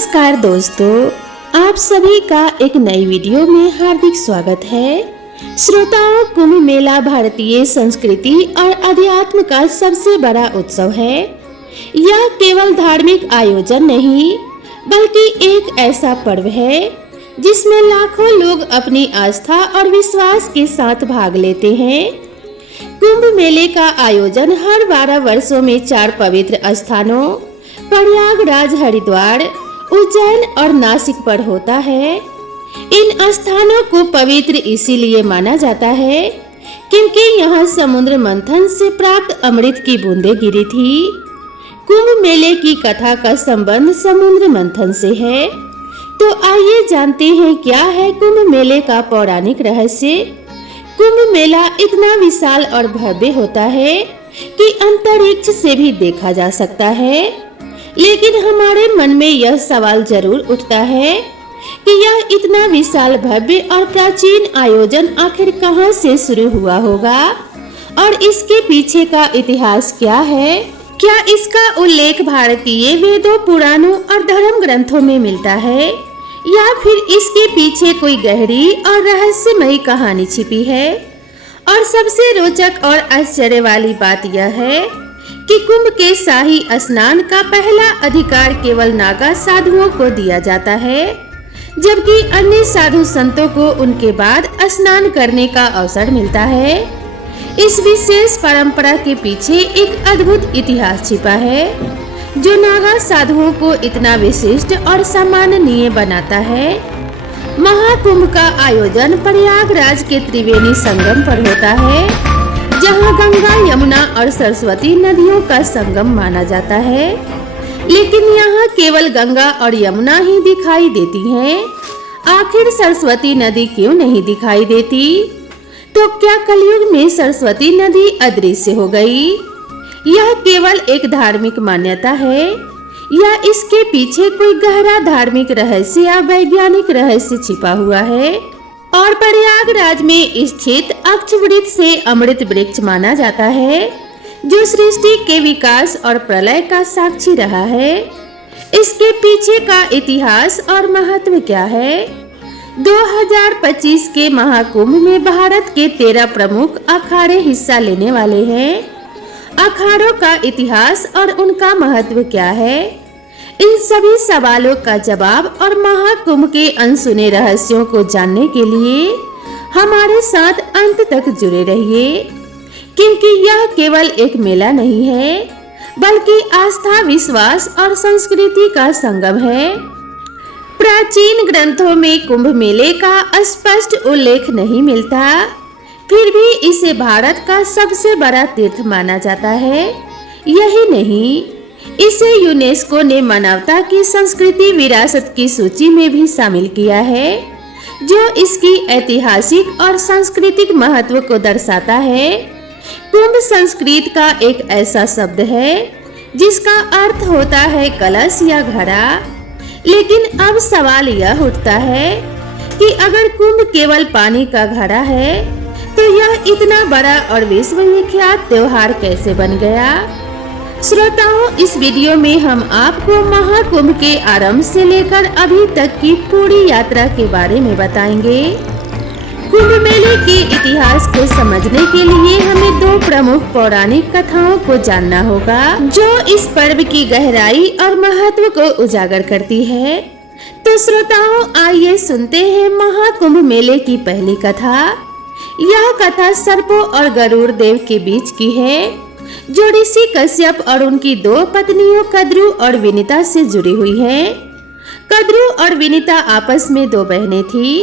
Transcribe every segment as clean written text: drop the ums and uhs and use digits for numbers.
नमस्कार दोस्तों, आप सभी का एक नई वीडियो में हार्दिक स्वागत है। श्रोताओं, कुंभ मेला भारतीय संस्कृति और अध्यात्म का सबसे बड़ा उत्सव है। यह केवल धार्मिक आयोजन नहीं बल्कि एक ऐसा पर्व है जिसमें लाखों लोग अपनी आस्था और विश्वास के साथ भाग लेते हैं। कुंभ मेले का आयोजन हर 12 वर्षों में 4 पवित्र स्थानों प्रयागराज, हरिद्वार, उज्जैन और नासिक पर होता है। इन स्थानों को पवित्र इसीलिए माना जाता है क्योंकि यहाँ समुद्र मंथन से प्राप्त अमृत की बूंदें गिरी थी। कुंभ मेले की कथा का संबंध समुद्र मंथन से है। तो आइए जानते हैं क्या है कुंभ मेले का पौराणिक रहस्य। कुंभ मेला इतना विशाल और भव्य होता है कि अंतरिक्ष से भी देखा जा सकता है। लेकिन हमारे मन में यह सवाल जरूर उठता है कि यह इतना विशाल, भव्य और प्राचीन आयोजन आखिर कहां से शुरू हुआ होगा और इसके पीछे का इतिहास क्या है। क्या इसका उल्लेख भारतीय वेदों, पुराणों और धर्म ग्रंथों में मिलता है या फिर इसके पीछे कोई गहरी और रहस्यमयी कहानी छिपी है। और सबसे रोचक और आश्चर्य वाली बात यह है कि कुंभ के शाही स्नान का पहला अधिकार केवल नागा साधुओं को दिया जाता है, जबकि अन्य साधु संतों को उनके बाद स्नान करने का अवसर मिलता है। इस विशेष परंपरा के पीछे एक अद्भुत इतिहास छिपा है जो नागा साधुओं को इतना विशिष्ट और सम्माननीय बनाता है। महाकुंभ का आयोजन प्रयागराज के त्रिवेणी संगम पर होता है, जहां गंगा, यमुना और सरस्वती नदियों का संगम माना जाता है। लेकिन यहाँ केवल गंगा और यमुना ही दिखाई देती हैं। आखिर सरस्वती नदी क्यों नहीं दिखाई देती? तो क्या कलयुग में सरस्वती नदी अदृश्य हो गई? यह केवल एक धार्मिक मान्यता है या इसके पीछे कोई गहरा धार्मिक रहस्य या वैज्ञानिक रहस्य छिपा हुआ है? और प्रयागराज में स्थित अक्ष वृक्ष से अमृत वृक्ष माना जाता है जो सृष्टि के विकास और प्रलय का साक्षी रहा है। इसके पीछे का इतिहास और महत्व क्या है? 2025 के महाकुंभ में भारत के 13 प्रमुख अखाड़े हिस्सा लेने वाले हैं। अखाड़ों का इतिहास और उनका महत्व क्या है? इन सभी सवालों का जवाब और महाकुंभ के अनसुने रहस्यों को जानने के लिए हमारे साथ अंत तक जुड़े रहिए, क्योंकि यह केवल एक मेला नहीं है बल्कि आस्था, विश्वास और संस्कृति का संगम है। प्राचीन ग्रंथों में कुंभ मेले का स्पष्ट उल्लेख नहीं मिलता, फिर भी इसे भारत का सबसे बड़ा तीर्थ माना जाता है। यही नहीं, इसे यूनेस्को ने मानवता की संस्कृति विरासत की सूची में भी शामिल किया है, जो इसकी ऐतिहासिक और सांस्कृतिक महत्व को दर्शाता है। कुंभ संस्कृत का एक ऐसा शब्द है जिसका अर्थ होता है कलश या घड़ा। लेकिन अब सवाल यह उठता है कि अगर कुंभ केवल पानी का घड़ा है तो यह इतना बड़ा और विश्व विख्यात त्योहार कैसे बन गया। श्रोताओं, इस वीडियो में हम आपको महाकुंभ के आरंभ से लेकर अभी तक की पूरी यात्रा के बारे में बताएंगे। कुंभ मेले के इतिहास को समझने के लिए हमें 2 प्रमुख पौराणिक कथाओं को जानना होगा जो इस पर्व की गहराई और महत्व को उजागर करती है। तो श्रोताओं, आइए सुनते हैं महाकुंभ मेले की पहली कथा। यह कथा सर्पों और गरुड़ देव के बीच की है, जो ऋषि कश्यप और उनकी 2 पत्नियों कद्रु और विनीता से जुड़ी हुई है। कद्रु और विनीता आपस में 2 बहनें थी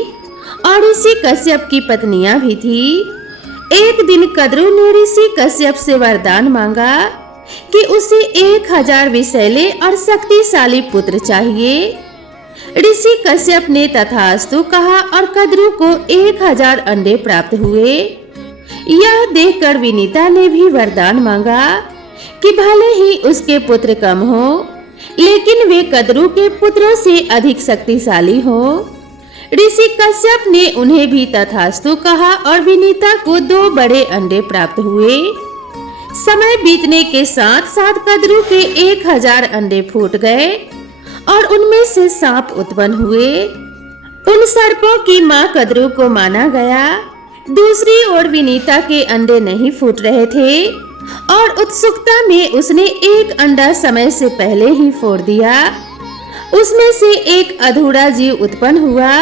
और ऋषि कश्यप की पत्नियां भी थी। एक दिन कद्रु ने ऋषि कश्यप से वरदान मांगा कि उसे 1000 विषैले और शक्तिशाली पुत्र चाहिए। ऋषि कश्यप ने तथास्तु कहा और कद्रु को 1000 अंडे प्राप्त हुए। यह देखकर विनीता ने भी वरदान मांगा कि भले ही उसके पुत्र कम हो, लेकिन वे कद्रु के पुत्रों से अधिक शक्तिशाली हो। ऋषि कश्यप ने उन्हें भी तथास्तु कहा और विनीता को 2 बड़े अंडे प्राप्त हुए। समय बीतने के साथ साथ कद्रु के 1000 अंडे फूट गए और उनमें से सांप उत्पन्न हुए। उन सर्पों की मां कद्रू को माना गया। दूसरी ओर विनीता के अंडे नहीं फूट रहे थे और उत्सुकता में उसने एक अंडा समय से पहले ही फोड़ दिया। उसमें से एक अधूरा जीव उत्पन्न हुआ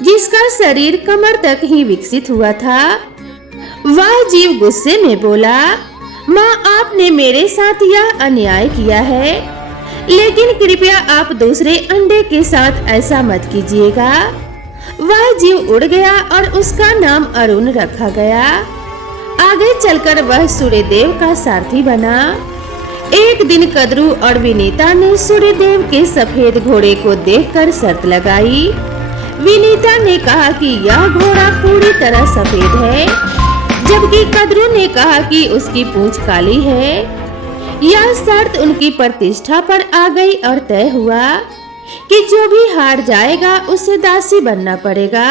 जिसका शरीर कमर तक ही विकसित हुआ था। वह जीव गुस्से में बोला, माँ, आपने मेरे साथ यह अन्याय किया है, लेकिन कृपया आप दूसरे अंडे के साथ ऐसा मत कीजिएगा। वह जीव उड़ गया और उसका नाम अरुण रखा गया। आगे चलकर वह सूर्यदेव का सारथी बना। एक दिन कद्रू और विनीता ने सूर्यदेव के सफेद घोड़े को देखकर शर्त लगाई। विनीता ने कहा कि यह घोड़ा पूरी तरह सफेद है, जबकि कद्रू ने कहा कि उसकी पूंछ काली है। यह शर्त उनकी प्रतिष्ठा पर आ गई और तय हुआ कि जो भी हार जाएगा उसे दासी बनना पड़ेगा।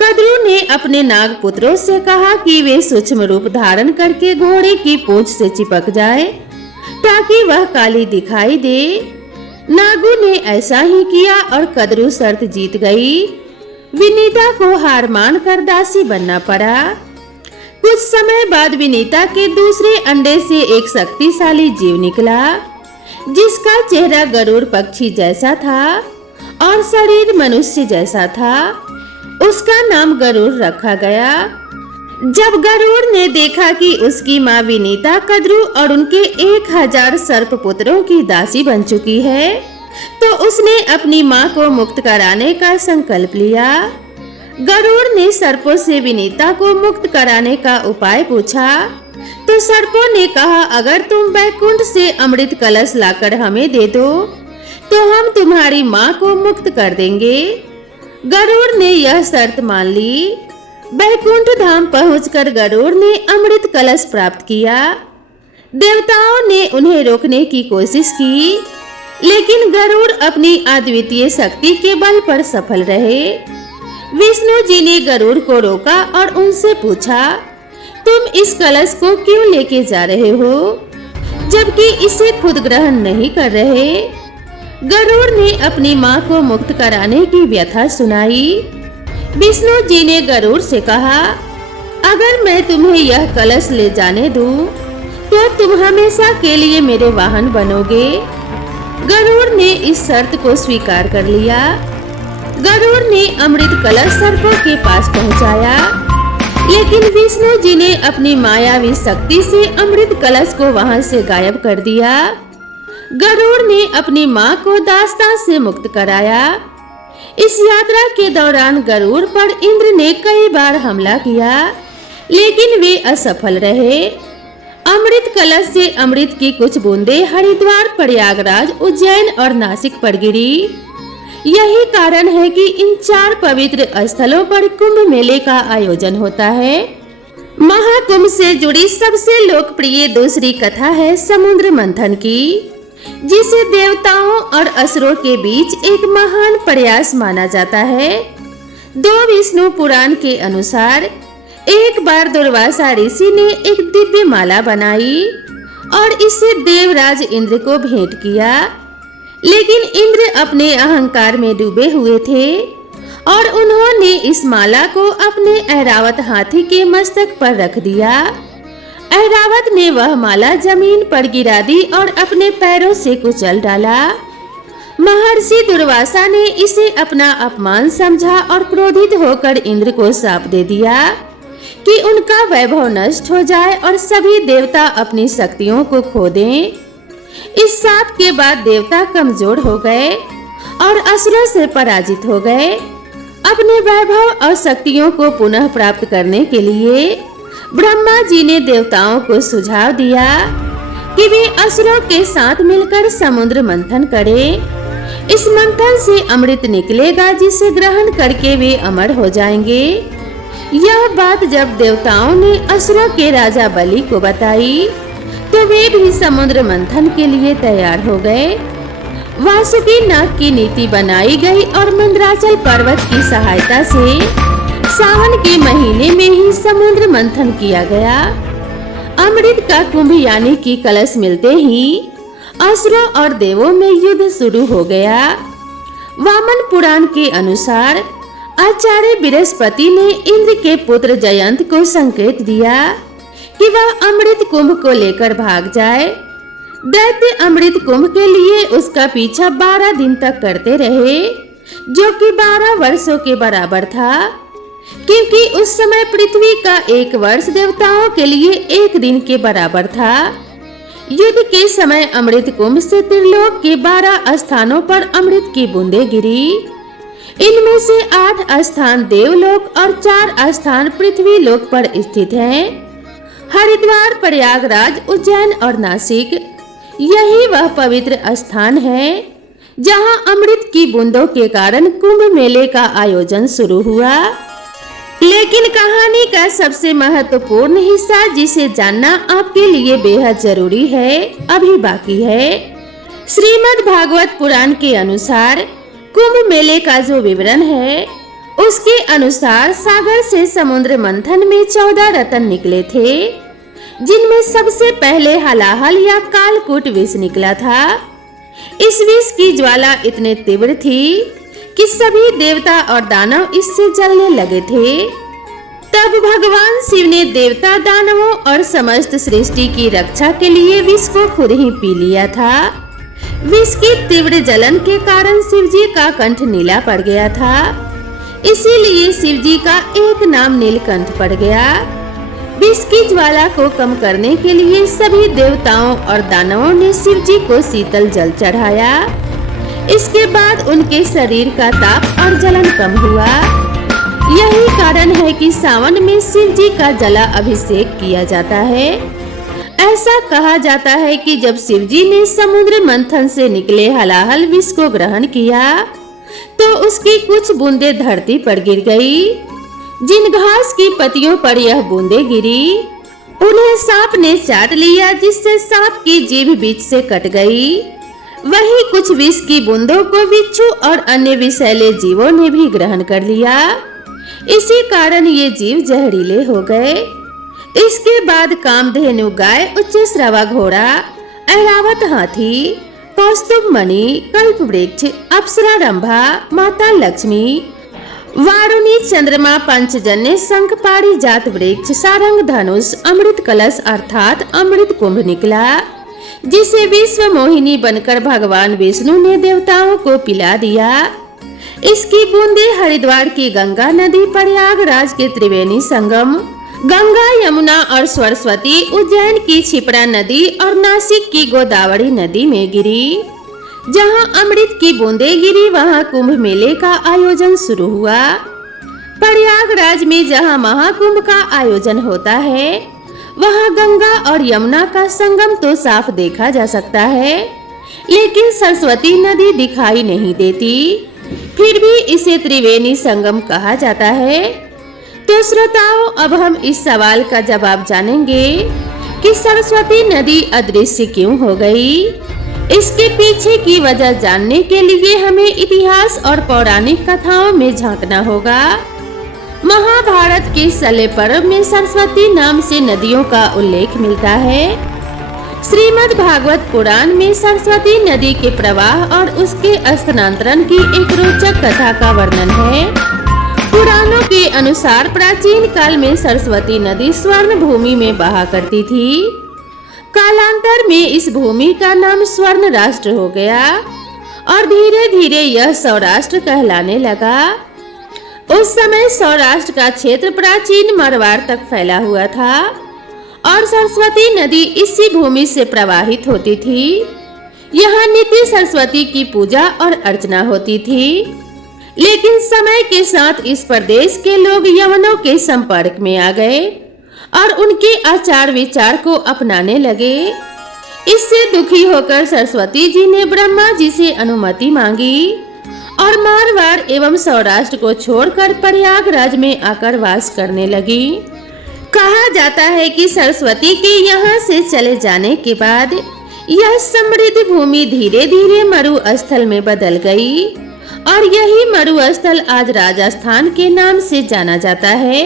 कद्रू ने अपने नागपुत्रों से कहा कि वे सूक्ष्म रूप धारण करके घोड़े की पूंछ से चिपक जाए ताकि वह काली दिखाई दे। नागू ने ऐसा ही किया और कद्रू शर्त जीत गई। विनीता को हार मानकर दासी बनना पड़ा। कुछ समय बाद विनीता के दूसरे अंडे से एक शक्तिशाली जीव निकला जिसका चेहरा गरुड़ पक्षी जैसा था और शरीर मनुष्य जैसा था। उसका नाम गरुड़ रखा गया। जब गरुड़ ने देखा कि उसकी माँ विनीता कद्रू और उनके 1000 सर्प पुत्रों की दासी बन चुकी है, तो उसने अपनी माँ को मुक्त कराने का संकल्प लिया। गरुड़ ने सर्पों से विनीता को मुक्त कराने का उपाय पूछा, तो सर्पों ने कहा, अगर तुम बैकुंठ से अमृत कलश लाकर हमें दे दो तो हम तुम्हारी माँ को मुक्त कर देंगे। गरुड़ ने यह शर्त मान ली। बैकुंठ धाम पहुंचकर गरुड़ ने अमृत कलश प्राप्त किया। देवताओं ने उन्हें रोकने की कोशिश की, लेकिन गरुड़ अपनी अद्वितीय शक्ति के बल पर सफल रहे। विष्णु जी ने गरुड़ को रोका और उनसे पूछा, तुम इस कलश को क्यों लेके जा रहे हो, जबकि इसे खुद ग्रहण नहीं कर रहे? गरुड़ ने अपनी माँ को मुक्त कराने की व्यथा सुनाई। विष्णु जी ने गरुड़ से कहा, अगर मैं तुम्हें यह कलश ले जाने दूं, तो तुम हमेशा के लिए मेरे वाहन बनोगे। गरुड़ ने इस शर्त को स्वीकार कर लिया। गरुड़ ने अमृत कलश सर्पों के पास पहुंचाया, लेकिन विष्णु जी ने अपनी मायावी शक्ति से अमृत कलश को वहां से गायब कर दिया। गरुड़ ने अपनी माँ को दास्तां से मुक्त कराया। इस यात्रा के दौरान गरुड़ पर इंद्र ने कई बार हमला किया, लेकिन वे असफल रहे। अमृत कलश से अमृत की कुछ बूंदें हरिद्वार, प्रयागराज, उज्जैन और नासिक पर गिरी। यही कारण है कि इन 4 पवित्र स्थलों पर कुंभ मेले का आयोजन होता है। महाकुंभ से जुड़ी सबसे लोकप्रिय दूसरी कथा है समुद्र मंथन की, जिसे देवताओं और असुरों के बीच एक महान प्रयास माना जाता है। 2 विष्णु पुराण के अनुसार एक बार दुर्वासा ऋषि ने एक दिव्य माला बनाई और इसे देवराज इंद्र को भेंट किया, लेकिन इंद्र अपने अहंकार में डूबे हुए थे और उन्होंने इस माला को अपने ऐरावत हाथी के मस्तक पर रख दिया। ऐरावत ने वह माला जमीन पर गिरा दी और अपने पैरों से कुचल डाला। महर्षि दुर्वासा ने इसे अपना अपमान समझा और क्रोधित होकर इंद्र को शाप दे दिया कि उनका वैभव नष्ट हो जाए और सभी देवता अपनी शक्तियों को खो दें। इस शाप के बाद देवता कमजोर हो गए और असुरों से पराजित हो गए। अपने वैभव और शक्तियों को पुनः प्राप्त करने के लिए ब्रह्मा जी ने देवताओं को सुझाव दिया कि वे असुरों के साथ मिलकर समुद्र मंथन करें। इस मंथन से अमृत निकलेगा जिसे ग्रहण करके वे अमर हो जाएंगे। यह बात जब देवताओं ने असुरों के राजा बलि को बताई तो वे भी समुद्र मंथन के लिए तैयार हो गए। वासुकी नाग की नीति बनाई गई और मंदराचल पर्वत की सहायता से सावन के महीने में ही समुद्र मंथन किया गया। अमृत का कुंभ यानी कि कलश मिलते ही असुरों और देवों में युद्ध शुरू हो गया। वामन पुराण के अनुसार आचार्य बृहस्पति ने इंद्र के पुत्र जयंत को संकेत दिया कि वह अमृत कुंभ को लेकर भाग जाए। दैत्य अमृत कुंभ के लिए उसका पीछा 12 दिन तक करते रहे, जो कि 12 वर्षों के बराबर था, क्योंकि उस समय पृथ्वी का 1 वर्ष देवताओं के लिए 1 दिन के बराबर था। युद्ध के समय अमृत कुंभ से त्रिलोक के 12 स्थानों पर अमृत की बूंदें गिरी। इनमें से 8 स्थान देवलोक और 4 स्थान पृथ्वी लोक पर स्थित हैं। हरिद्वार, प्रयागराज, उज्जैन और नासिक, यही वह पवित्र स्थान है जहां अमृत की बूंदों के कारण कुंभ मेले का आयोजन शुरू हुआ। लेकिन कहानी का सबसे महत्वपूर्ण हिस्सा, जिसे जानना आपके लिए बेहद जरूरी है, अभी बाकी है। श्रीमद् भागवत पुराण के अनुसार कुंभ मेले का जो विवरण है, उसके अनुसार सागर से समुद्र मंथन में 14 रत्न निकले थे, जिनमें सबसे पहले हलाहल या कालकूट विष निकला था। इस विष की ज्वाला इतनी तीव्र थी कि सभी देवता और दानव इससे जलने लगे थे। तब भगवान शिव ने देवता, दानवों और समस्त सृष्टि की रक्षा के लिए विष को खुद ही पी लिया था। विष की तीव्र जलन के कारण शिवजी का कंठ नीला पड़ गया था, इसीलिए शिवजी का एक नाम नीलकंठ पड़ गया। विष की ज्वाला को कम करने के लिए सभी देवताओं और दानवों ने शिवजी को शीतल जल चढ़ाया। इसके बाद उनके शरीर का ताप और जलन कम हुआ। यही कारण है कि सावन में शिवजी का जला अभिषेक किया जाता है। ऐसा कहा जाता है कि जब शिवजी ने समुद्र मंथन से निकले हलाहल विष को ग्रहण किया, तो उसकी कुछ बूंदें धरती पर गिर गई। जिन घास की पत्तियों पर यह बूंदें गिरी, उन्हें सांप ने चाट लिया, जिससे सांप की जीभ बीच से कट गई। वहीं कुछ विष की बूंदों को बिच्छू और अन्य विषैले जीवों ने भी ग्रहण कर लिया। इसी कारण ये जीव जहरीले हो गए। इसके बाद कामधेनु गाय, उच्च श्रवा घोड़ा, ऐरावत हाथी, कौस्तुभ मणि, कल्प वृक्ष, अप्सरा रंभा, माता लक्ष्मी, वारुणी, चंद्रमा, पंचजन्य, शंख, पारिजात वृक्ष, सारंग, धनुष, अमृत कलश अर्थात अमृत कुंभ निकला, जिसे विश्व मोहिनी बनकर भगवान विष्णु ने देवताओं को पिला दिया। इसकी बूंदें हरिद्वार की गंगा नदी, प्रयागराज के त्रिवेणी संगम, गंगा, यमुना और सरस्वती, उज्जैन की क्षिप्रा नदी और नासिक की गोदावरी नदी में गिरी। जहां अमृत की बूंदें गिरी, वहां कुंभ मेले का आयोजन शुरू हुआ। प्रयागराज में जहां महाकुंभ का आयोजन होता है, वहां गंगा और यमुना का संगम तो साफ देखा जा सकता है, लेकिन सरस्वती नदी दिखाई नहीं देती। फिर भी इसे त्रिवेणी संगम कहा जाता है। तो श्रोताओं, अब हम इस सवाल का जवाब जानेंगे कि सरस्वती नदी अदृश्य क्यों हो गई। इसके पीछे की वजह जानने के लिए हमें इतिहास और पौराणिक कथाओं में झांकना होगा। महाभारत के शल्य पर्व में सरस्वती नाम से नदियों का उल्लेख मिलता है। श्रीमद् भागवत पुराण में सरस्वती नदी के प्रवाह और उसके स्थानांतरण की एक रोचक कथा का वर्णन है। पुराणों के अनुसार प्राचीन काल में सरस्वती नदी स्वर्ण भूमि में बहा करती थी। कालांतर में इस भूमि का नाम स्वर्ण राष्ट्र हो गया और धीरे धीरे यह सौराष्ट्र कहलाने लगा। उस समय सौराष्ट्र का क्षेत्र प्राचीन मारवाड़ तक फैला हुआ था और सरस्वती नदी इसी भूमि से प्रवाहित होती थी। यहाँ नित्य सरस्वती की पूजा और अर्चना होती थी। लेकिन समय के साथ इस प्रदेश के लोग यवनों के संपर्क में आ गए और उनके आचार विचार को अपनाने लगे। इससे दुखी होकर सरस्वती जी ने ब्रह्मा जी से अनुमति मांगी और मारवाड़ एवं सौराष्ट्र को छोड़कर प्रयागराज में आकर वास करने लगी। कहा जाता है कि सरस्वती के यहाँ से चले जाने के बाद यह समृद्ध भूमि धीरे धीरे मरुस्थल में बदल गई और यही मरुस्थल आज राजस्थान के नाम से जाना जाता है।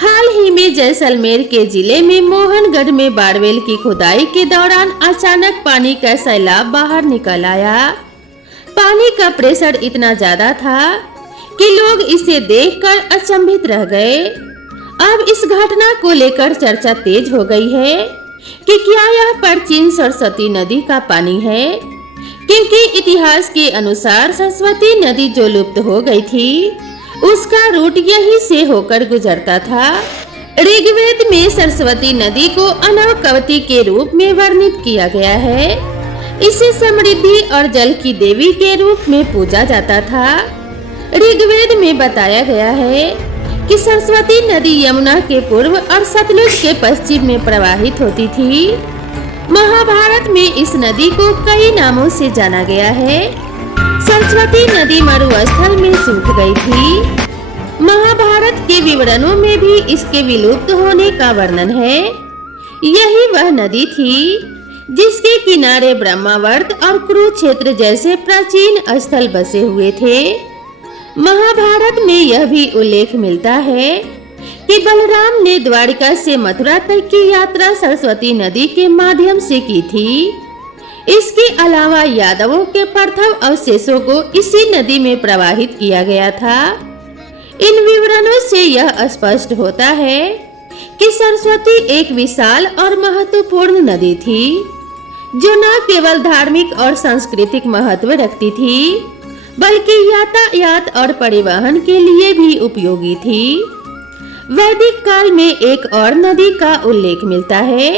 हाल ही में जैसलमेर के जिले में मोहनगढ़ में बारवेल की खुदाई के दौरान अचानक पानी का सैलाब बाहर निकल आया। पानी का प्रेशर इतना ज्यादा था कि लोग इसे देखकर अचंभित रह गए। अब इस घटना को लेकर चर्चा तेज हो गई है कि क्या यह प्राचीन सरस्वती नदी का पानी है, क्योंकि इतिहास के अनुसार सरस्वती नदी जो लुप्त हो गई थी उसका रूट यहीं से होकर गुजरता था। ऋग्वेद में सरस्वती नदी को अनवकवती के रूप में वर्णित किया गया है। इसे समृद्धि और जल की देवी के रूप में पूजा जाता था। ऋग्वेद में बताया गया है कि सरस्वती नदी यमुना के पूर्व और सतलुज के पश्चिम में प्रवाहित होती थी। महाभारत में इस नदी को कई नामों से जाना गया है। सरस्वती नदी मरुस्थल में सूख गई थी। महाभारत के विवरणों में भी इसके विलुप्त होने का वर्णन है। यही वह नदी थी जिसके किनारे ब्रह्मावर्त और कुरुक्षेत्र जैसे प्राचीन स्थल बसे हुए थे। महाभारत में यह भी उल्लेख मिलता है कि बलराम ने द्वारिका से मथुरा तक की यात्रा सरस्वती नदी के माध्यम से की थी। इसके अलावा यादवों के प्रथम अवशेषों को इसी नदी में प्रवाहित किया गया था। इन विवरणों से यह स्पष्ट होता है कि सरस्वती एक विशाल और महत्वपूर्ण नदी थी, जो न केवल धार्मिक और सांस्कृतिक महत्व रखती थी, बल्कि यातायात और परिवहन के लिए भी उपयोगी थी। वैदिक काल में एक और नदी का उल्लेख मिलता है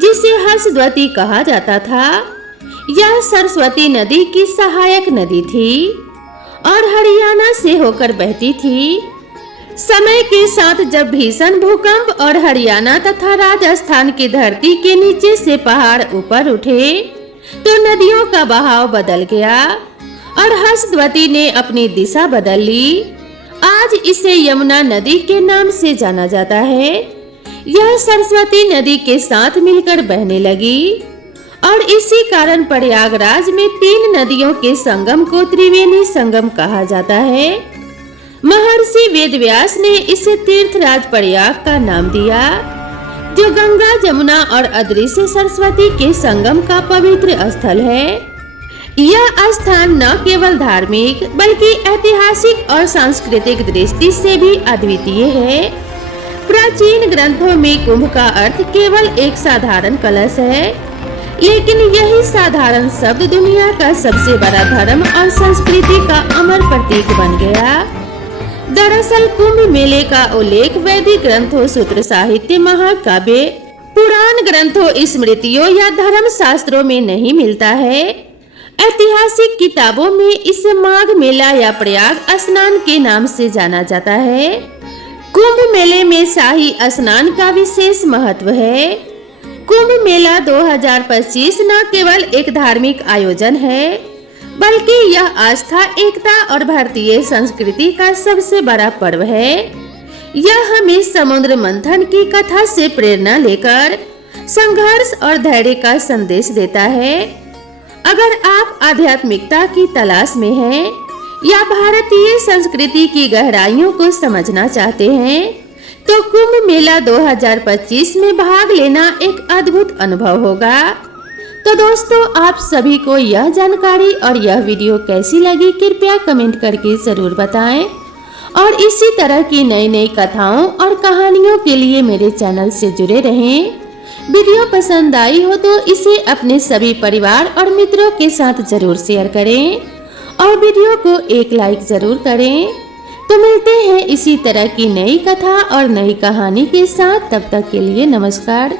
जिसे हर्षद्वती कहा जाता था। यह सरस्वती नदी की सहायक नदी थी और हरियाणा से होकर बहती थी। समय के साथ जब भीषण भूकंप और हरियाणा तथा राजस्थान की धरती के नीचे से पहाड़ ऊपर उठे तो नदियों का बहाव बदल गया और हर्षद्वती ने अपनी दिशा बदल ली। आज इसे यमुना नदी के नाम से जाना जाता है। यह सरस्वती नदी के साथ मिलकर बहने लगी और इसी कारण प्रयागराज में 3 नदियों के संगम को त्रिवेणी संगम कहा जाता है। महर्षि वेदव्यास ने इसे तीर्थराज प्रयाग का नाम दिया, जो गंगा, जमुना और अदृश्य सरस्वती के संगम का पवित्र स्थल है। यह स्थान न केवल धार्मिक बल्कि ऐतिहासिक और सांस्कृतिक दृष्टि से भी अद्वितीय है। प्राचीन ग्रंथों में कुंभ का अर्थ केवल एक साधारण कलश है, लेकिन यही साधारण शब्द दुनिया का सबसे बड़ा धर्म और संस्कृति का अमर प्रतीक बन गया। दरअसल कुंभ मेले का उल्लेख वैदिक ग्रंथों, सूत्र साहित्य, महाकाव्य, पुराण ग्रंथों, स्मृतियों या धर्म शास्त्रों में नहीं मिलता है। ऐतिहासिक किताबों में इसे माघ मेला या प्रयाग स्नान के नाम से जाना जाता है। कुंभ मेले में शाही स्नान का विशेष महत्व है। कुंभ मेला 2025 न केवल एक धार्मिक आयोजन है, बल्कि यह आस्था, एकता और भारतीय संस्कृति का सबसे बड़ा पर्व है। यह हमें समुद्र मंथन की कथा से प्रेरणा लेकर संघर्ष और धैर्य का संदेश देता है। अगर आप आध्यात्मिकता की तलाश में हैं या भारतीय संस्कृति की गहराइयों को समझना चाहते हैं, तो कुंभ मेला 2025 में भाग लेना एक अद्भुत अनुभव होगा। तो दोस्तों, आप सभी को यह जानकारी और यह वीडियो कैसी लगी कृपया कमेंट करके जरूर बताएं और इसी तरह की नई नई कथाओं और कहानियों के लिए मेरे चैनल से जुड़े रहें। वीडियो पसंद आई हो तो इसे अपने सभी परिवार और मित्रों के साथ जरूर शेयर करें और वीडियो को एक लाइक जरूर करें। तो मिलते हैं इसी तरह की नई कथा और नई कहानी के साथ। तब तक के लिए नमस्कार।